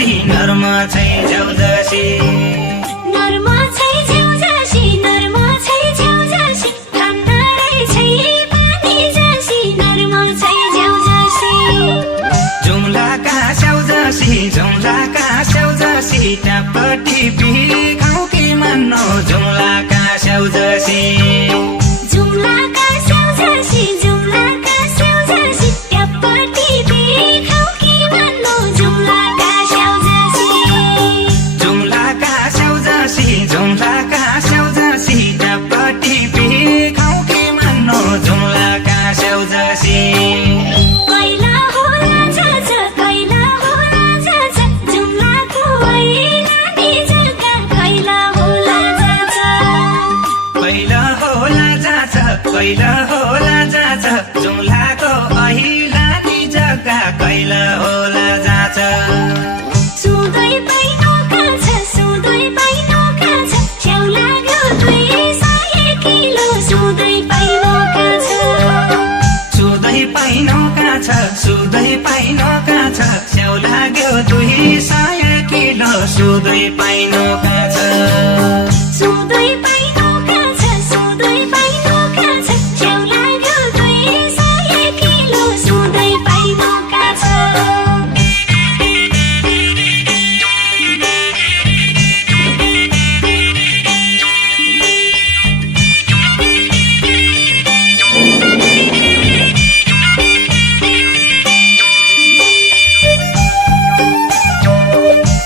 जसी नर्म छै झ्याउ जसी नर्म छै झ्याउ जसी नर्म छै झ्याउ जसी ठन्डै छै पानी जसी नर्म छै झ्याउ जसी जुम्लाका स्याउ जसी जुम्लाका स्याउ जसी ट्यापटी पी खाउ कि मान्नु जुम्लाका स्याउ जसी जुम्लाका स्याउ जसी जुम्लाका स्याउ जसी ट्यापटी पी खाउ कि मान्नु जुम्लाका स्याउ जसी जुम्लाका स्याउ जसी जुम्लाका स्याउ जसी ट्यापटी पी खाउ कि मान्नु जुम्लाका स्याउ जसी कैला होला जान्छ कैला होला जान्छ जुम्लाको ऐनानी जग्गा कैला होला जान्छ कैला होला जान्छ कैला होला जान्छ जुम्लाको ऐनानी जग्गा कैला होला जान्छ सुदै पाइनो खान्छ सुदै पाइनो खान्छ स्याउ लाग्यो 200 किलो सुदै पाइनो खान्छ सुदै पाइनो काछ सुदै पाइनो काछ स्याउ लाग्यो 200 किलो सुदै पाइनो काछ